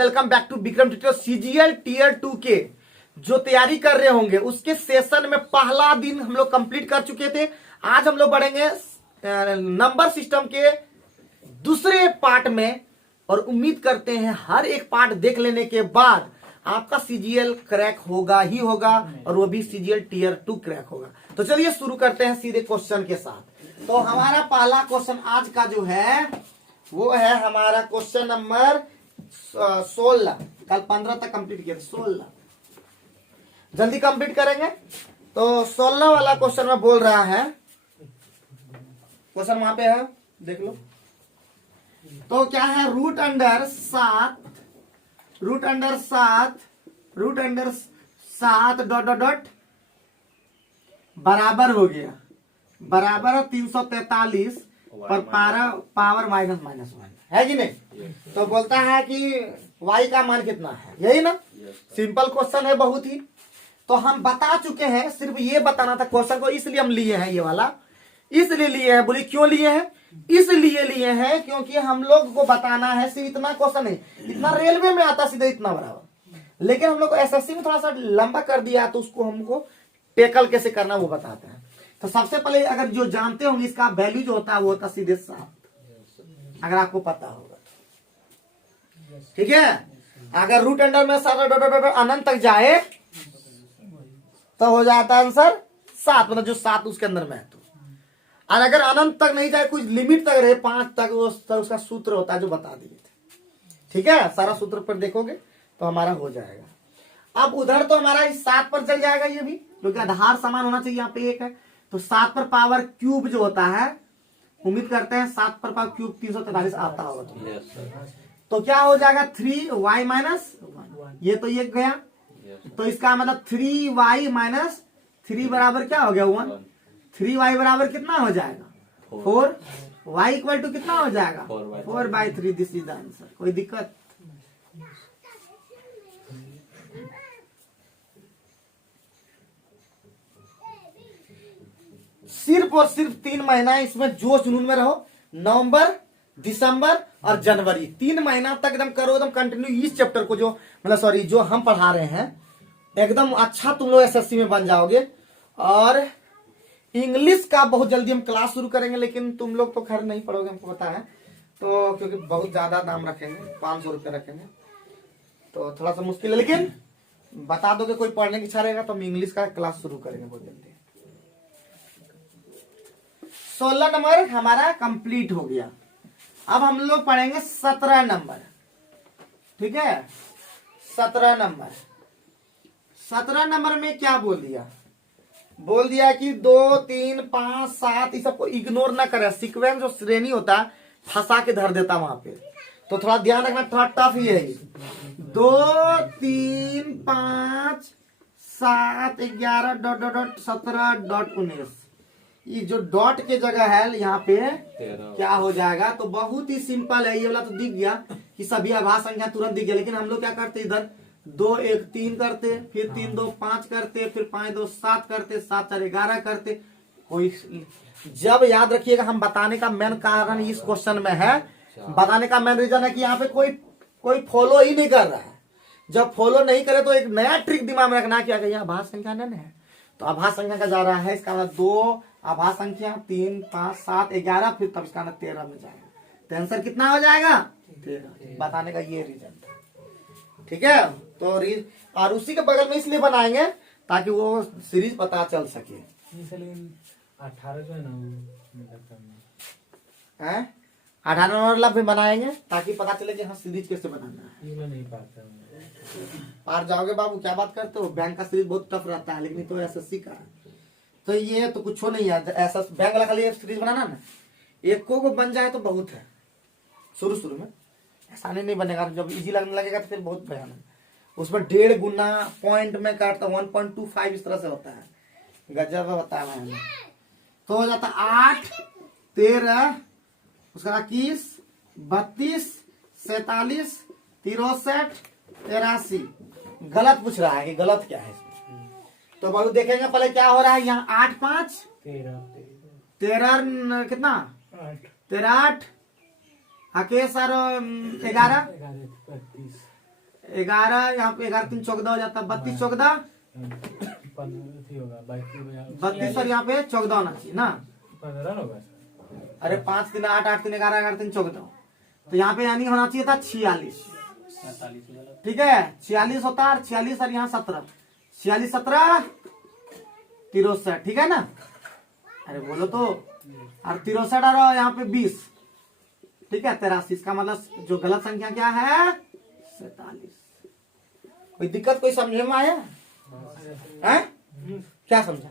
Welcome back to Vikram tutorial. CGL tier 2 के जो तैयारी कर रहे होंगे उसके सेशन में पहला दिन हम लोग कंप्लीट कर चुके थे। आज हम लोग बढ़ेंगे नंबर सिस्टम के दूसरे पार्ट में और उम्मीद करते हैं हर एक पार्ट देख लेने के बाद आपका सीजीएल क्रैक होगा ही होगा और वो भी सीजीएल टीयर 2 क्रैक होगा। तो चलिए शुरू करते हैं सीधे क्वेश्चन के साथ। तो हमारा पहला क्वेश्चन आज का जो है वो है हमारा क्वेश्चन नंबर 16। कल 15 तक कंप्लीट किया था, 16 जल्दी कंप्लीट करेंगे। तो 16 वाला क्वेश्चन में बोल रहा है, क्वेश्चन वहां पे है देख लो। तो क्या है, root under 7 dot dot dot बराबर हो गया, बराबर 343 पर पावर माइनस -1 है कि नहीं। तो बोलता है कि y का मान कितना है, यही ना। सिंपल क्वेश्चन है बहुत ही। तो हम बता चुके हैं, सिर्फ ये बताना था क्वेश्चन को, इसलिए हम लिए हैं ये वाला। इसलिए लिए हैं, बोलिए क्यों लिए हैं। इसलिए लिए हैं क्योंकि हम लोग को बताना है, सिर्फ इतना क्वेश्चन है, इतना रेलवे में आता सीधे इतना बराबर, लेकिन हम लोग को एसएससी में थोड़ा सा लंबा कर दिया तो उसको हमको टेकल कैसे करना वो बताते हैं। तो सबसे पहले अगर जो जानते होंगे इसका वैल्यू जो होता है वो होता है सीधे 7, अगर आपको पता होगा ठीक है। अगर रूट अंडर में अनंत तक जाए तो हो जाता है आंसर 7, मतलब जो 7 उसके अंदर में है। तो और अगर अनंत तक नहीं जाए, कुछ लिमिट तक रहे 5 तक, वो उसका सूत्र होता है जो बता दिए थे। ठीक है, सारा सूत्र पर देखोगे तो हमारा हो जाएगा। अब उधर तो हमारा इस 7 पर चल जाएगा ये भी, क्योंकि आधार समान होना चाहिए। यहाँ पे 1 है तो 7 पर पावर क्यूब जो होता है, उम्मीद करते हैं 7 पर पावर क्यूब 343 आता होगा। तो क्या हो जाएगा 3y माइनस 1, ये तो ये गया। तो इसका मतलब 3y माइनस 3 बराबर क्या हो गया 1। 3y बराबर कितना हो जाएगा 4, y इक्वल टू कितना हो जाएगा 4/3। This is the answer. कोई दिक्कत? सिर्फ और सिर्फ 3 महीना इसमें जोश जुनून में रहो। नवंबर, दिसंबर और जनवरी 3 महीना तक एकदम करो, एकदम कंटिन्यू इस चैप्टर को, जो मतलब सॉरी जो हम पढ़ा रहे हैं, एकदम अच्छा तुम लोग एसएससी में बन जाओगे। और इंग्लिश का बहुत जल्दी हम क्लास शुरू करेंगे, लेकिन तुम लोग तो खैर नहीं पढ़ोगे, हमको पता है। तो क्योंकि बहुत ज्यादा दाम रखेंगे, 500 रुपये रखेंगे, तो थोड़ा सा मुश्किल है। लेकिन बता दोगे कोई पढ़ने की इच्छा रहेगा तो हम इंग्लिश का क्लास शुरू करेंगे बहुत जल्दी। 16 नंबर हमारा कंप्लीट हो गया। अब हम लोग पढ़ेंगे 17 नंबर। ठीक है, 17 नंबर। 17 नंबर में क्या बोल दिया, बोल दिया कि 2 3 5 7 इस सबको इग्नोर ना करें। सीक्वेंस जो श्रेणी होता है फंसा के धर देता वहां पे, तो थोड़ा ध्यान रखना, थोड़ा टफ ही है। 2 3 5 7 11 डॉट डॉट डॉट 17 डॉट 19। ये जो डॉट के जगह है यहाँ पे क्या हो जाएगा, तो बहुत ही सिंपल है। ये वाला तो दिख गया कि सभी आभास संख्या तुरंत दिख गया, लेकिन हम लोग क्या करते इधर 2 1 3 करते, फिर 3 2 5 करते, फिर 5 2 7 करते, 7 4 11 करते। कोई जब याद रखिएगा, हम बताने का मेन कारण इस क्वेश्चन में है, बताने का मेन रीजन है कि यहाँ पे कोई फॉलो ही नहीं कर रहा है। जब फॉलो नहीं करे तो एक नया ट्रिक दिमाग में रखना कि अगर यहाँ आभास संख्या नहीं है तो आभास संख्या का जा रहा है, इसका मतलब 2 आभास संख्या 3 5 7 11, फिर तब इसका 13 में जाएगा। तो आंसर कितना हो जाएगा 13। बताने का ये रीजन था। ठीक है, तो और उसी के बगल में इसलिए बनाएंगे ताकि वो सीरीज पता चल सके। 18 जो है ना, 18 नंबर भी बनाएंगे ताकि पता चले कि हाँ सीरीज कैसे बनाना है। ये नहीं पाता पार जाओगे बाबू, क्या बात करते हो। बैंक का सीरीज बहुत टफ रहता है, लेकिन तो एसएससी का तो ये तो कुछ नहीं है। ऐसा बैंक वाला खाली सीरीज बनाना ना, एक को बन जाए तो बहुत है। शुरू में आसानी नहीं बनेगा, जब इजी लगने लगेगा तो फिर बहुत भयानक। उसमें 1.5 गुना पॉइंट में काटता 1.25 इस तरह से होता है, गजब होता है। तो हो जाता 8 13 उसका 21 32 47 63 83। गलत पूछ रहा है कि गलत क्या है इसमें। तो बहुत देखेंगे पहले क्या हो रहा है। यहाँ 8 5 13 कितना 13 8 हके सर 11 11 यहाँ पे 11 3 14 हो जाता है 32 14 होगा 32 और यहाँ पे 14 होना चाहिए ना। 15 होगा। अरे 5 3 8 8 3 11 11 3 14 तो यहाँ पे यानी होना चाहिए था 46। ठीक है 46 होता है 46 और यहाँ 17 46 17 63 ठीक है ना। अरे बोलो तो और 63 और यहाँ पे 20 ठीक है 83 इसका मतलब जो गलत संख्या क्या है 47। कोई दिक्कत कोई समझे में आया है? क्या समझा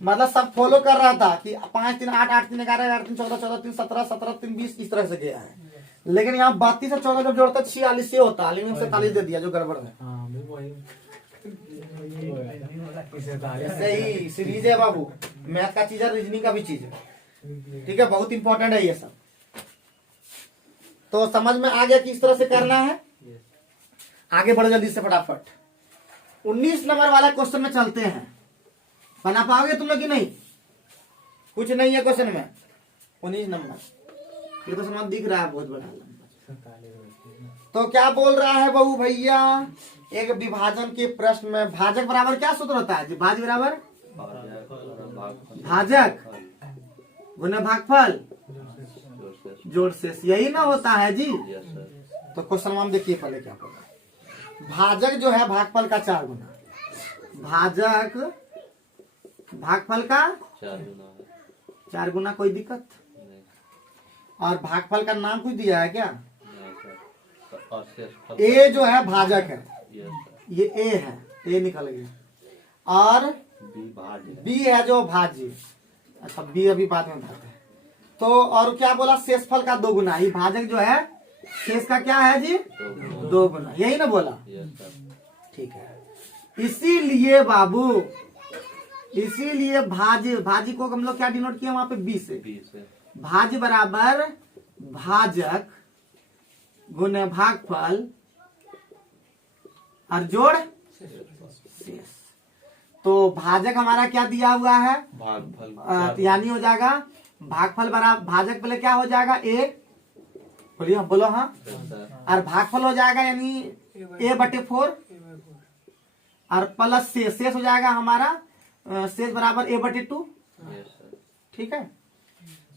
मतलब सब फॉलो कर रहा था कि 5 3 8 8 3 11 11 3 14 14 3 17 17 3 20 इस तरह से गया है। लेकिन यहाँ 32 से 14 जब जोड़ता 46 से होता लेकिन 47 दे दिया जो गड़बड़ है। ऐसे ही सीरीज है बाबू मैथ का चीज है रीजनिंग का भी चीज है ठीक है बहुत इंपॉर्टेंट है ये सब। तो समझ में आ गया कि इस तरह से करना है। आगे बढ़ो जल्दी से फटाफट 19 नंबर वाला क्वेश्चन में चलते हैं। बना पाओगे तुम लोग कि नहीं? कुछ नहीं है क्वेश्चन में 19 नंबर ये क्वेश्चन दिख रहा है बहुत बड़ा लंबा। तो क्या बोल रहा है बहू भैया एक विभाजन के प्रश्न में भाजक बराबर क्या सूत्र होता है जी? भाज्य बराबर भाजक गुना भागफल जोड़ शेष यही ना होता है जी। तो क्वेश्चन हम देखिए पहले क्या होगा। भाजक जो है भागफल का 4 गुना भाजक भागफल का 4 गुना कोई दिक्कत और भागफल का नाम कुछ दिया है क्या? ए जो है भाजक है ये ए है ए निकल गया और बी है जो भाज्य। अच्छा बी अभी बाद में बताते हैं। तो और क्या बोला शेषफल का 2 गुना ये भाजक जो है शेष का क्या है जी 2 गुना यही ना बोला ठीक है। इसीलिए बाबू इसीलिए भाज्य को हम लोग क्या डिनोट किया वहां पे 20 से भाज्य बराबर भाजक गुने भागफल और जोड़ शेष। तो भाजक हमारा क्या दिया हुआ है भागफल यानी हो जाएगा भागफल बराबर भाजक पहले क्या हो जाएगा ए बोलिए बोलो हाँ और भागफल हो जाएगा यानी A/4 और प्लस शेष हो जाएगा हमारा शेष बराबर A/2 ठीक है।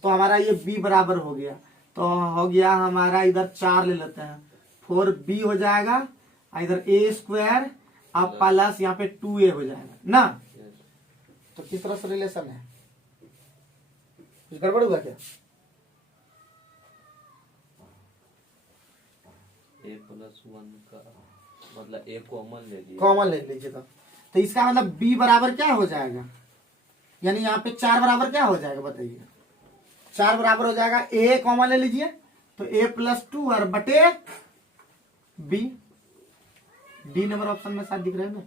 तो हमारा ये B बराबर हो गया तो हो गया हमारा इधर 4 ले लेते हैं 4B हो जाएगा इधर A² अब प्लस यहाँ पे 2A हो जाएगा ना। तो किस तरह से रिलेशन है कुछ गड़बड़ हुआ क्या? A+1 का मतलब A कॉमन ले लीजिए तो इसका मतलब B बराबर क्या हो जाएगा यानी यहाँ पे 4 बराबर क्या हो जाएगा बताइए 4 बराबर हो जाएगा A कॉमन ले लीजिए तो A+2 और बटे B डी नंबर ऑप्शन में साथ दिख रहे हैं ना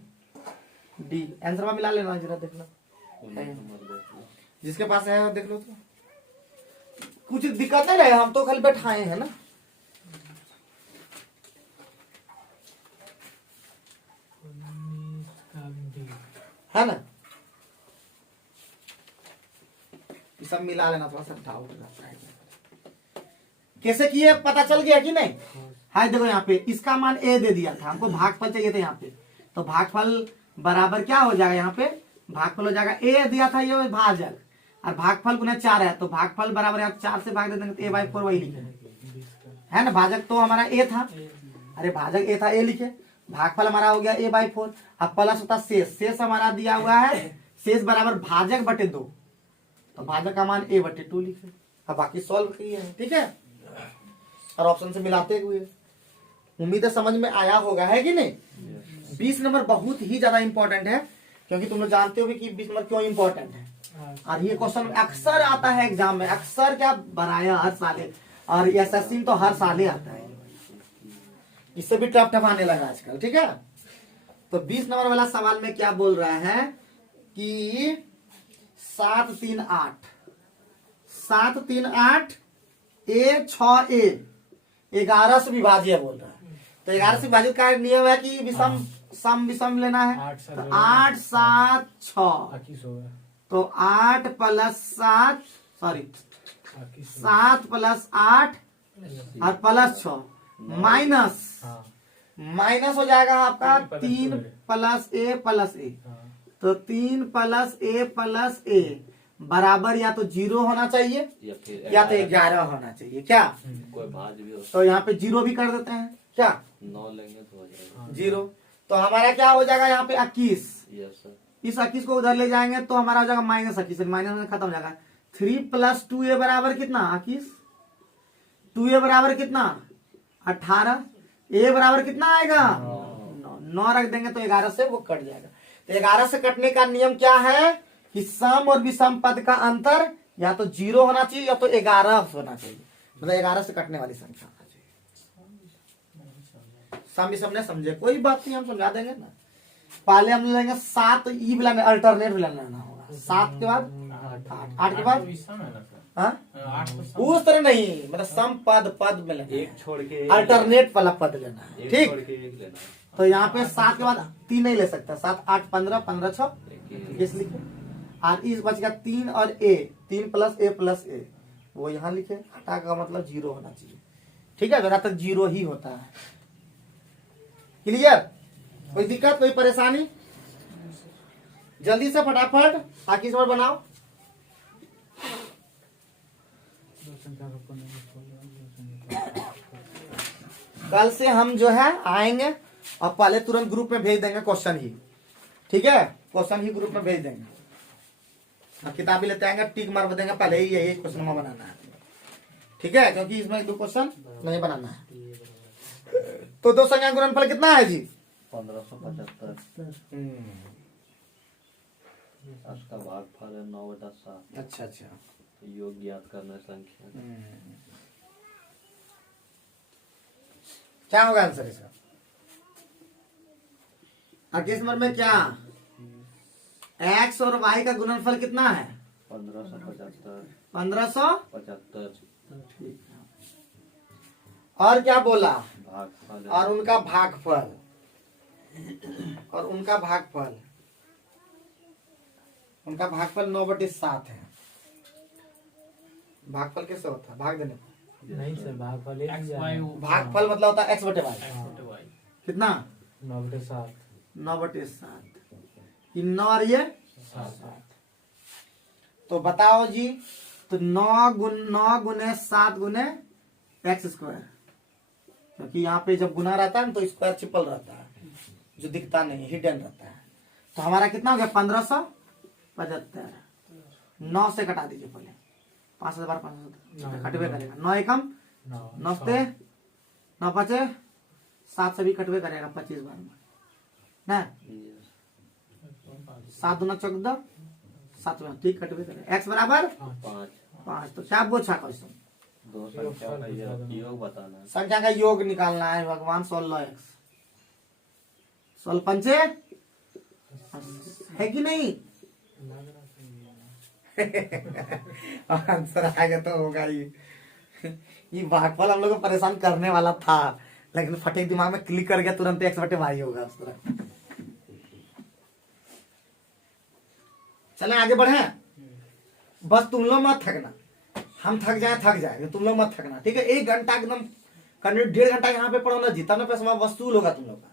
डी आंसर में मिला लेना जरा देखना जिसके पास है देख लो तो कुछ दिक्कत नहीं रहे हम तो कल बैठाए हैं ना। है ना ये सब मिला लेना थोड़ा सा डाउट रहता है कैसे किए पता चल गया कि नहीं। हाँ देखो यहाँ पे इसका मान ए दे दिया था हमको भागफल चाहिए था यहाँ पे तो भागफल बराबर क्या हो जाएगा यहाँ पे भागफल हो जाएगा ए दिया था ये भाजक और भागफल गुना 4 है तो भागफल बराबर यहाँ 4 से भाग दे देंगे तो A/4 वही लिखे है ना। भाजक तो हमारा ए था अरे भाजक ए था ए लिखे भागफल हमारा हो गया A/4 अब प्लस होता शेष हमारा दिया हुआ है शेष बराबर भाजक बटे 2 तो भाजक का मान A/2 लिखे अब बाकी सॉल्व किए हैं ठीक है और ऑप्शन से मिलाते हुए उम्मीद है समझ में आया होगा है कि नहीं। 20 नंबर बहुत ही ज्यादा इंपॉर्टेंट है क्योंकि तुम लोग जानते हो कि 20 नंबर क्यों इंपॉर्टेंट है और ये क्वेश्चन अक्सर आता है एग्जाम में अक्सर क्या बनाया हर साल और एसएससी में तो हर साल ही आता है इससे भी टफ आने लगा आजकल ठीक है। तो 20 नंबर वाला सवाल में क्या बोल रहा है कि 7 3 8 A6A 11 से विभाज्य बोल रहा है तो 11 से विभाजित का नियम है कि विषम लेना है तो 8 7 6 तो 8 + 7 सॉरी 7 + 8 और +6 माइनस माइनस हो जाएगा आपका तीन 3 प्लस ए प्लस ए। हाँ, तो 3 प्लस ए बराबर या तो 0 होना चाहिए या फिर या तो 11 होना चाहिए। क्या? कोई भाज भी हो तो यहाँ पे 0 भी कर देते हैं। क्या? 9 लेंगे तो हो जाएगा। हाँ। 0। तो हमारा क्या हो जाएगा यहाँ पे 21। Yes sir. इस 21 को उधर ले जाएंगे तो हमारा हो जाएगा -21, माइनस में खत्म हो जाएगा। 3 + 2a बराबर कितना? 21। 2a बराबर कितना? 18। a बराबर कितना आएगा? 9 रख देंगे तो 11 से वो कट जाएगा। तो 11 से कटने का नियम क्या है कि सम और विषम पद का अंतर या तो 0 होना चाहिए या तो 11 होना चाहिए। मतलब 11 से कटने वाली संख्या होना चाहिए। सम विषम ने समझे, कोई बात नहीं, हम समझा देंगे ना। पहले हम लेंगे 7 ई वाला अल्टरनेट वाला लेना होगा। 7 के बाद 8 के बाद विषम है ना सर? हाँ? 8 को सम- उस तरह नहीं, मतलब सम पद में लेना एक छोड़ के अल्टरनेट वाला पद लेना है। एक ठीक। छोड़ के एक लेना है। तो यहाँ पे 7 के बाद 3 नहीं ले सकता। 7 8 15 15 6 एक इस लिखे। और इस बच गया 3 और ए, 3 + a + a वो यहाँ लिखे। हटा का मतलब 0 होना चाहिए। ठीक है, ज्यादातर 0 ही होता है। क्लियर? कोई दिक्कत, कोई परेशानी? जल्दी से फटाफट आखिर नंबर बनाओ। दो संख्या का कोने में खोलो, दो संख्या का- कल से हम जो है आएंगे और पहले तुरंत ग्रुप में भेज देंगे क्वेश्चन ही। ठीक है, क्वेश्चन ही ग्रुप में भेज देंगे। और किताब भी लेते आएंगे, टिक मार देंगे पहले ही यही क्वेश्चन में बनाना है। ठीक है, क्योंकि इसमें 1-2 क्वेश्चन नहीं बनाना है। तो दो संख्या का गुणनफल कितना है जी? 1575। उसका भागफल है 9/7। अच्छा अच्छा। योग ज्ञात करना है संख्या। क्या होगा आंसर इसका? 21 नंबर में क्या x और y का गुणनफल कितना है? 1575। 1575। 75 और क्या बोला? भागफल है। और उनका भागफल। और उनका भागफल, उनका भागफल 9/7 है। भागफल कैसे होता है? भाग देने को। नहीं सर, भागफल एक ही जाए। भागफल मतलब होता है x/y। कितना? 9/7। 9/7। ये 9 और ये 7। तो बताओ जी, तो 9 गुने 7 गुने x²। क्योंकि यहाँ पे जब गुना रहता है ना तो स्क्वायर छिपल रहता है, जो दिखता नहीं, हिडन रहता है। तो हमारा कितना हो गया? 1575। 9 से कटा दीजिए पहले। 5,500 कटवे करेगा। 9 एकम 9 से 9 5 7 से भी कटवे करेगा 25 बार में ना। 7 दूना 14, 7 में ठीक कटवे करेगा। x बराबर 5। तो क्या पूछा क्वेश्चन? दो संख्या का योग बताना है। संख्या का योग निकालना है भगवान। 16x 16 पंचे है कि नहीं? आंसर आएगा तो होगा ही। ये भागफल हम लोग को परेशान करने वाला था, लेकिन फटे दिमाग में क्लिक कर गया तुरंत x/y होगा उस तरह। चले आगे बढ़े। बस तुम लोग मत थकना, हम थक जाए तुम लोग मत थकना। ठीक है, 1 घंटा एकदम कंटिन्यू 1.5 घंटा यहाँ पे पढ़ो ना जी, तब ना पैसा वसूल होगा तुम लोग का।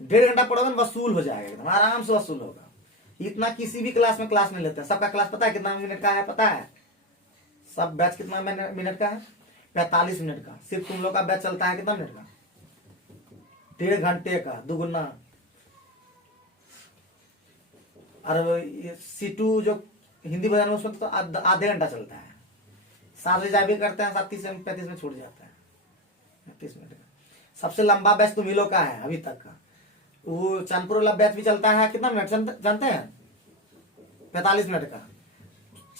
1.5 घंटा पढ़ोगे ना, वसूल हो जाएगा, एकदम आराम से वसूल होगा। इतना किसी भी क्लास में क्लास नहीं लेते हैं। सबका क्लास पता है कितना मिनट का है? पता है सब बैच कितना मिनट का है? 45 मिनट का। सिर्फ तुम लोग का बैच चलता है कितना मिनट का? 1.5 घंटे का, दुगुना। और C2 जो हिंदी बजाना है उसमें तो आधे घंटा चलता है। 7 बजे भी करते हैं, 37-35 में छूट जाता है। 30 मिनट का सबसे लंबा बैच तुम ही लोग का है अभी तक का। वो चांदपुर वाला बैच भी चलता है कितना मिनट जानते हैं? 45 मिनट का।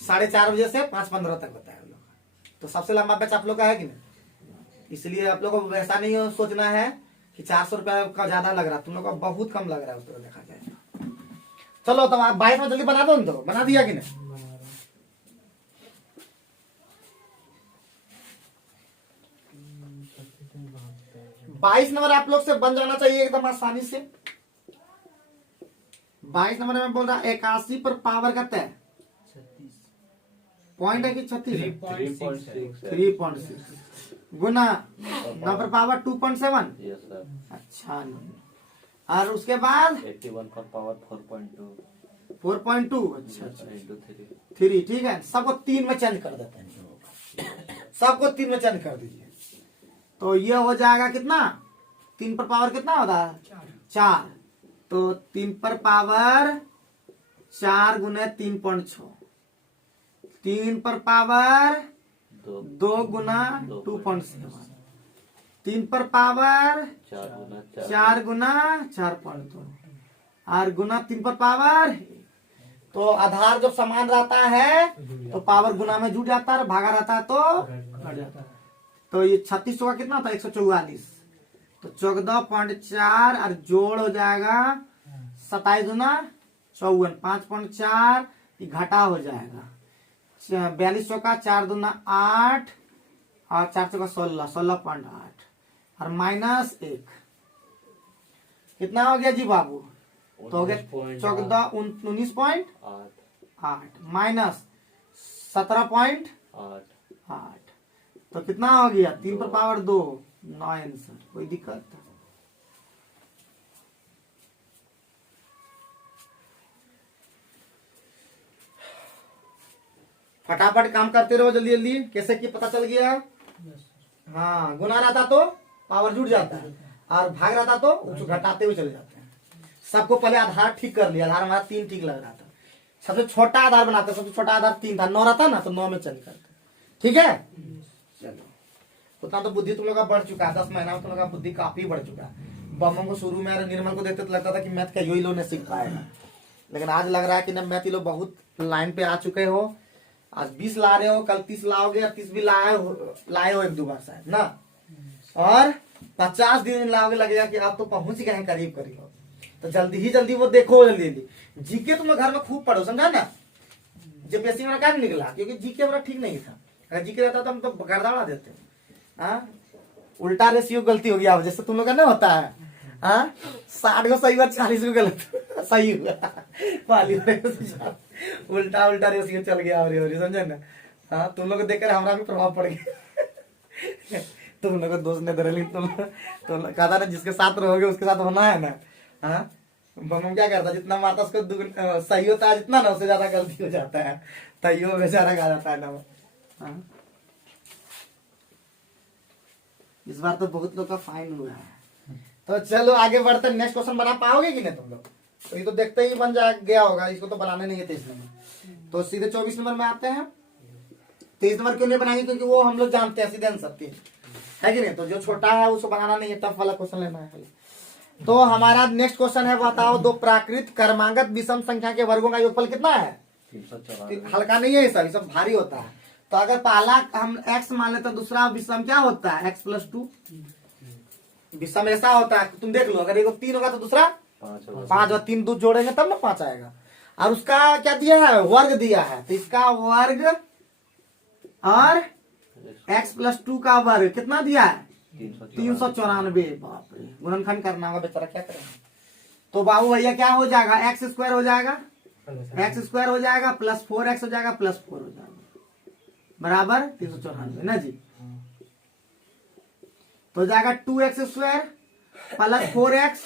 4:30 बजे से 5:15 तक होता है हम लोग का। तो सबसे लंबा बैच आप लोग का है कि नहीं? इसलिए आप लोग को वैसा नहीं सोचना है कि 400 रुपया का ज्यादा लग रहा है। तुम लोग का बहुत कम लग रहा है उस तरह देखा जाए। चलो तो आप 22 में जल्दी बना दो। तो बना दिया कि नहीं? 22 नंबर आप लोग से बन जाना चाहिए एकदम आसानी से। 22 नंबर में बोल रहा 81 पर पावर करते हैं 36 पॉइंट है कि 36 है? 3.6 3.6 गुना 9 पर पावर 2.7। Yes sir. अच्छा, और उसके बाद 81 पर पावर 4.2। 4.2। अच्छा यस सर, into 3। 3, ठीक है। सबको 3 में चेंज कर देते हैं, सबको 3 में चेंज कर दीजिए। तो ये हो जाएगा कितना, 3 पर पावर कितना होता है, 4। तो 3 पर पावर 4 गुने 3.6, 3 पर पावर 2 गुना 2.7, 3 पर पावर 4 गुना 4.2, और गुना 3 पर पावर। तो आधार जब समान रहता है तो पावर गुना में जुड़ जाता है, और भागा रहता है तो घट जाता है। तो ये 36 का कितना था, 144। तो 14.4 और जोड़ हो जाएगा 27 गुना 54, 5.4 घटा हो जाएगा 42 चौका 4 दूना 8 और 4 चौका 16, 16.8 और माइनस 1 कितना हो गया जी बाबू, तो हो गया 19.8 माइनस 17.8, तो कितना हो गया, 3 पर पावर 2, 9 आंसर। कोई दिक्कत, फटाफट काम करते रहो, जल्दी जल्दी। कैसे कि पता चल गया। हाँ, गुना रहता तो पावर जुड़ जाता है, और भाग रहता तो उसको घटाते हुए चले जाते हैं। सबको पहले आधार ठीक कर लिया, आधार हमारा 3 ठीक लग रहा था। सबसे छोटा आधार बनाते, सबसे छोटा आधार 3 था, 9 रहता ना तो 9 में चेंज करते। ठीक है, चलो उतना तो बुद्धि तुम लोग का बढ़ चुका है, 10 महीना में तुम लोग का बुद्धि काफी बढ़ चुका है। बमों को शुरू में निर्मल को देखते तो लगता था कि मैथ का यही लोग नहीं सीख पाएगा, लेकिन आज लग रहा है कि ना मैथ ये लोग बहुत लाइन पे आ चुके हो। आज 20 ला रहे हो, कल 30 लाओगे, 30 भी लाए हो 1-2 बार शायद ना, और 50 दिन लाओगे, लगेगा कि आप तो पहुंच गए हैं करीब करीब। तो जल्दी ही जल्दी वो देखो, जल्दी जल्दी जीके तुम लोग घर में खूब पढ़ो, समझा ना। जेपीएससी में क्या नहीं निकला, क्योंकि जीके मेरा ठीक नहीं था। अगर जीके रहता तो हम तो गर्दाड़ा देते। हाँ, उल्टा रेशियो गलती हो गया, जैसे तुम लोग का ना होता है। हाँ, 60 को सही हुआ, 40 को गलत सही हुआ, उल्टा उल्टा रेशियो चल गया, और समझे ना। हाँ, तुम लोग को देखकर हमारा भी प्रभाव पड़ गया। तुम लोग को दोस्त ने दे, तुम कहा था ना, जिसके साथ रहोगे उसके साथ होना है ना। हाँ, बम क्या करता, जितना मारता उसको सही होता है जितना ना, उससे ज्यादा गलती हो जाता है, तैयो बेचारा गा जाता है ना। हाँ, इस बार तो बहुत लोग का फाइन हुआ है। तो चलो आगे बढ़ते, नेक्स्ट क्वेश्चन बना पाओगे कि नहीं तुम लोग, तो ये तो देखते ही बन जा गया होगा, इसको तो बनाने नहीं है 23 नंबर। तो सीधे 24 नंबर में आते हैं। 23 नंबर क्यों नहीं बनाएंगे, क्योंकि वो हम लोग जानते हैं सीधे आंसर 3 है कि नहीं। तो जो छोटा है उसको बनाना नहीं है, टफ वाला क्वेश्चन लेना है। तो हमारा नेक्स्ट क्वेश्चन है, बताओ दो प्राकृत क्रमांगत विषम संख्या के वर्गों का योगफल कितना है। 394। हल्का नहीं है ये सब भारी होता है। तो अगर पहला हम x मान लेते तो दूसरा विषम क्या होता है, x+2। विषम ऐसा होता है, तुम देख लो, अगर एक 3 होगा तो दूसरा 5 और 3 2 जोड़ेंगे तब ना 5 आएगा। और उसका क्या दिया है, वर्ग दिया है, तो इसका वर्ग और x+2 का वर्ग कितना दिया है, 394। बाप रे, गुणनखंड करना होगा बेचारा, क्या करेंगे। तो बाबू भैया क्या हो जाएगा, x² हो जाएगा, x² हो जाएगा, प्लस 4x हो जाएगा, प्लस 4 हो जाएगा, बराबर 394 ना जी। तो जाएगा 2x² प्लस 4x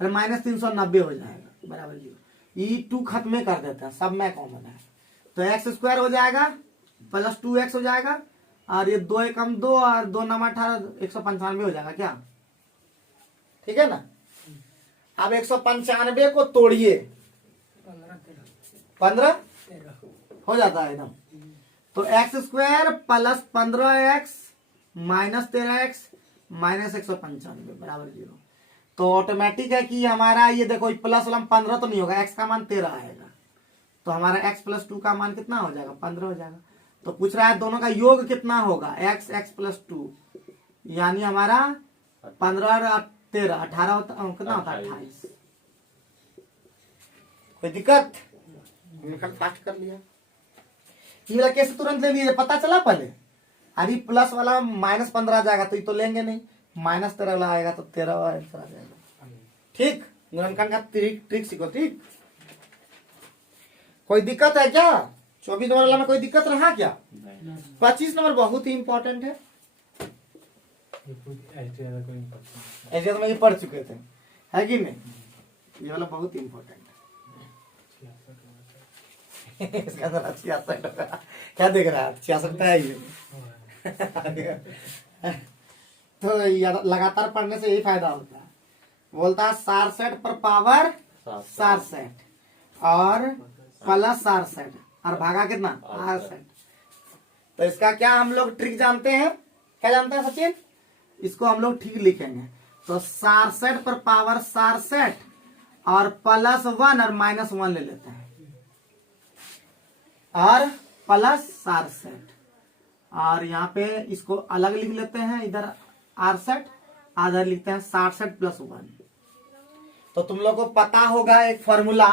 और माइनस 390 हो जाएगा, बराबर 0। ये 2 खत्म कर देता है, सब में कॉमन है। तो x² हो जाएगा प्लस 2x हो जाएगा, और ये 2 एकम 2 और 2 9 18 195 हो जाएगा क्या, ठीक है ना। अब 195 को तोड़िए, 15 हो जाता है एकदम। तो x² plus 15x minus 13x minus 195 बराबर 0। तो ऑटोमेटिक है कि हमारा ये देखो, प्लस वाला 15 तो नहीं होगा, x का मान 13 आएगा, तो हमारा x+2 का मान कितना हो जाएगा, 15 हो जाएगा। तो पूछ रहा है दोनों का योग कितना होगा, x+2, यानी हमारा 15 और 13 18 होता, कितना होता है 28। कोई दिक्कत, फास्ट कर लिया। ये वाला कैसे तुरंत ले लिए, पता चला पहले। अभी प्लस वाला माइनस 15 आ जाएगा तो ये तो लेंगे नहीं, माइनस 13 वाला आएगा तो 13 आंसर आ जाएगा। ठीक, गुणनखंड का ट्रिक सीखो। ठीक, कोई दिक्कत है क्या, 24 नंबर वाला में कोई दिक्कत रहा क्या। 25 नंबर बहुत ही इंपॉर्टेंट है। ये कुछ ऐसे ज्यादा कोई इम्पोर्टेंट ऐसे तो मैं ये पढ़ चुके थे, है कि नहीं? ये वाला बहुत इम्पोर्टेंट है। इसका अंदर 66 होगा। क्या देख रहा है? 66 है ये। तो लगातार पढ़ने से यही फायदा होता है। बोलता है 67 पर पावर 67 और प्लस 67 और भागा कितना 68। तो इसका क्या हम लोग ट्रिक जानते हैं? क्या जानते हैं सचिन? इसको हम लोग ठीक लिखेंगे। तो 67 पर पावर 67 और +1 और -1 ले लेते हैं और प्लस 67 और यहाँ पे इसको अलग लिख लेते हैं, इधर 68 इधर लिखते हैं 67 + 1। तो तुम लोग को पता होगा एक फॉर्मूला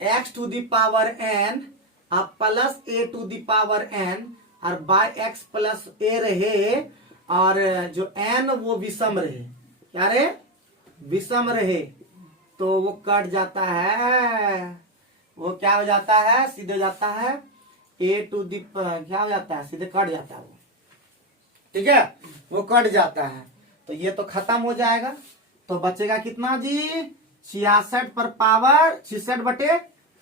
x⁴n प्लस a⁴n और बाय x प्लस a रहे और जो n वो विषम रहे। क्या रहे? विषम रहे तो वो कट जाता है। वो क्या हो जाता है? सीधे हो जाता है क्या हो जाता है? सीधे कट जाता है वो। ठीक है, वो कट जाता है। तो ये तो खत्म हो जाएगा। तो बचेगा कितना जी? 66 पर पावर 66 बटे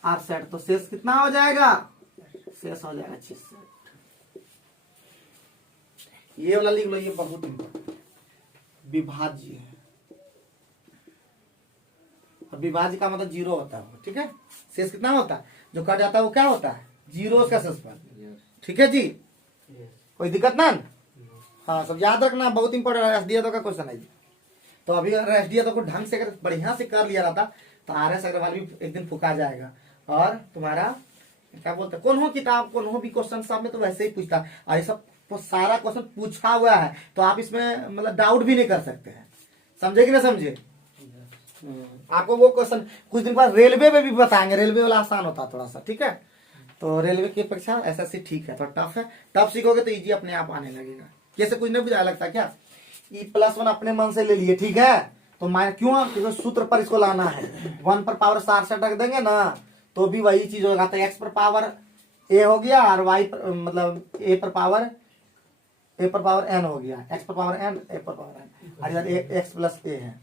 68। तो शेष कितना हो जाएगा? शेष हो जाएगा 66। ये वाला लिख लो, ये बहुत इम्पोर्टेंट विभाज्य है। विभाज्य का मतलब 0 होता है। ठीक है, शेष कितना होता है? जो कट जाता है वो क्या होता है? 0 उसका शेषफल। ठीक है जी, कोई दिक्कत ना? हाँ, सब याद रखना, बहुत इंपॉर्टेंट है। एसडीए का क्वेश्चन है जी। तो अभी अगर एसडीए को ढंग से अगर बढ़िया से कर लिया रहता तो RS अग्रवाल भी एक दिन फुका जाएगा। और तुम्हारा क्या बोलते, कौन हो किताब, कौन हो भी क्वेश्चन सब में तो वैसे ही पूछता है। और ये सब सारा क्वेश्चन पूछा हुआ है तो आप इसमें मतलब डाउट भी नहीं कर सकते हैं। समझे कि ना समझे? आपको वो क्वेश्चन कुछ दिन बाद रेलवे में भी बताएंगे। रेलवे वाला आसान होता है थोड़ा सा। ठीक है, तो रेलवे की परीक्षा SSC ठीक है, थोड़ा टफ है। टफ सीखोगे तो इजी अपने आप आने लगेगा। कैसे कुछ नहीं बुझा लगता क्या? E+1 अपने मन से ले लिए। ठीक है, तो क्यों? क्योंकि सूत्र पर इसको लाना है। 1 पर पावर 67 रख देंगे ना तो भी वही चीज होगा। तो x पर पावर a हो गया और y पर मतलब a पर पावर n हो गया। x पर पावर n, a पर पावर n और इधर x प्लस a है।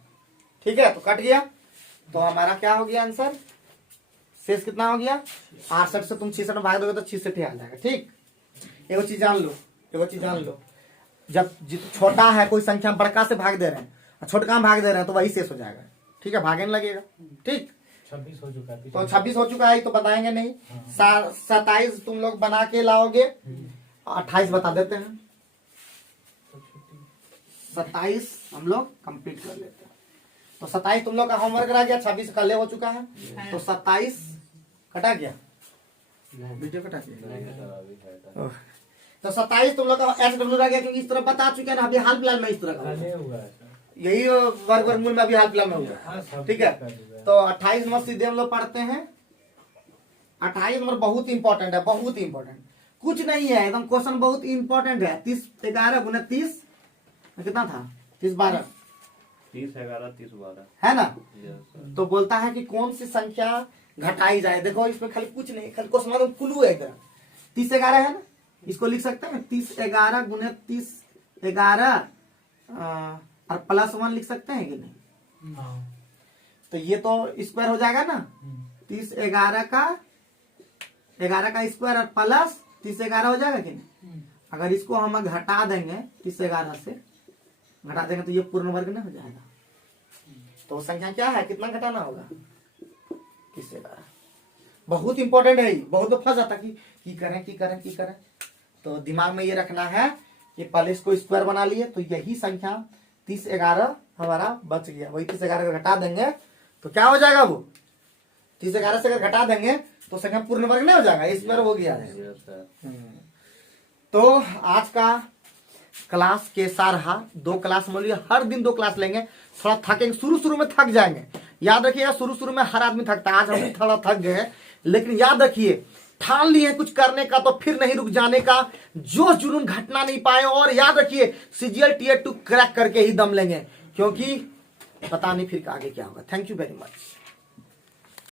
ठीक है, तो कट गया। तो हमारा क्या हो गया आंसर? शेष कितना हो गया? 68 से तुम 66 में भाग दोगे तो 66 ही आ जाएगा। ठीक, एगो चीज जान लो, जब छोटा है कोई संख्या बड़का से भाग दे रहे हैं और छोटका में भाग दे रहे हैं तो वही शेष हो जाएगा। ठीक है, भागने लगेगा। ठीक, 26 हो चुका है। तो 26 हो चुका है तो बताएंगे नहीं। 27 तुम लोग बना के लाओगे। 28 बता देते हैं। 27 हम लोग कंप्लीट कर लेते हैं। तो 27 तुम लोग का होमवर्क रह गया। 26 कल हो चुका है तो 27 कटा गया। वीडियो कटा गया। तो 27 तुम लोग का SW रह गया क्योंकि इस तरह बता चुके हैं ना। अभी हाल फिलहाल में इस तरह का यही वर्गमूल में अभी हाल फिलहाल में हुआ। ठीक है, तो 28 नंबर सीधे हम लोग पढ़ते हैं। 28 नंबर बहुत इंपॉर्टेंट है, बहुत इंपॉर्टेंट। कुछ नहीं है, एकदम क्वेश्चन बहुत इंपॉर्टेंट है। 30 11 × 30 कितना था? 30 12 30 11 30 12 है ना? Yes, तो बोलता है कि कौन सी संख्या घटाई जाए। देखो इसमें खाली कुछ नहीं, खाली क्वेश्चन में क्लू है। 30 11 है ना, इसको लिख सकते हैं 30 11 × 30 11 और +1 लिख सकते हैं कि नहीं? तो ये तो स्क्वायर हो जाएगा ना। 30 11 का स्क्वायर और प्लस 30 11 हो जाएगा कि नहीं? अगर इसको हम घटा देंगे 30 11 से घटा देंगे तो ये पूर्ण वर्ग नहीं हो जाएगा। तो संख्या क्या है? कितना घटाना होगा? 30 11। बहुत इंपॉर्टेंट है। बहुत लोग फंस जाता कि करें। तो दिमाग में ये रखना है कि पहले इसको स्क्वायर बना लिए तो यही संख्या 30 11 हमारा बच गया। वही 30 11 घटा देंगे तो क्या हो जाएगा? वो 30 11 से अगर घटा देंगे तो संख्या पूर्ण वर्ग नहीं हो जाएगा, स्क्वायर हो गया है। yes, sir. तो आज का क्लास कैसा रहा? 2 क्लास बोलिए, हर दिन 2 क्लास लेंगे। थोड़ा थकेंगे, शुरू में थक जाएंगे। याद रखिएगा, शुरू में हर आदमी थकता है। आज हम भी थोड़ा थक गए, लेकिन याद रखिए ठान लिए कुछ करने का तो फिर नहीं रुक जाने का। जो जुनून घटना नहीं पाए। और याद रखिए CGL Tier 2 क्रैक करके ही दम लेंगे, क्योंकि पता नहीं फिर आगे क्या होगा। Thank you very much.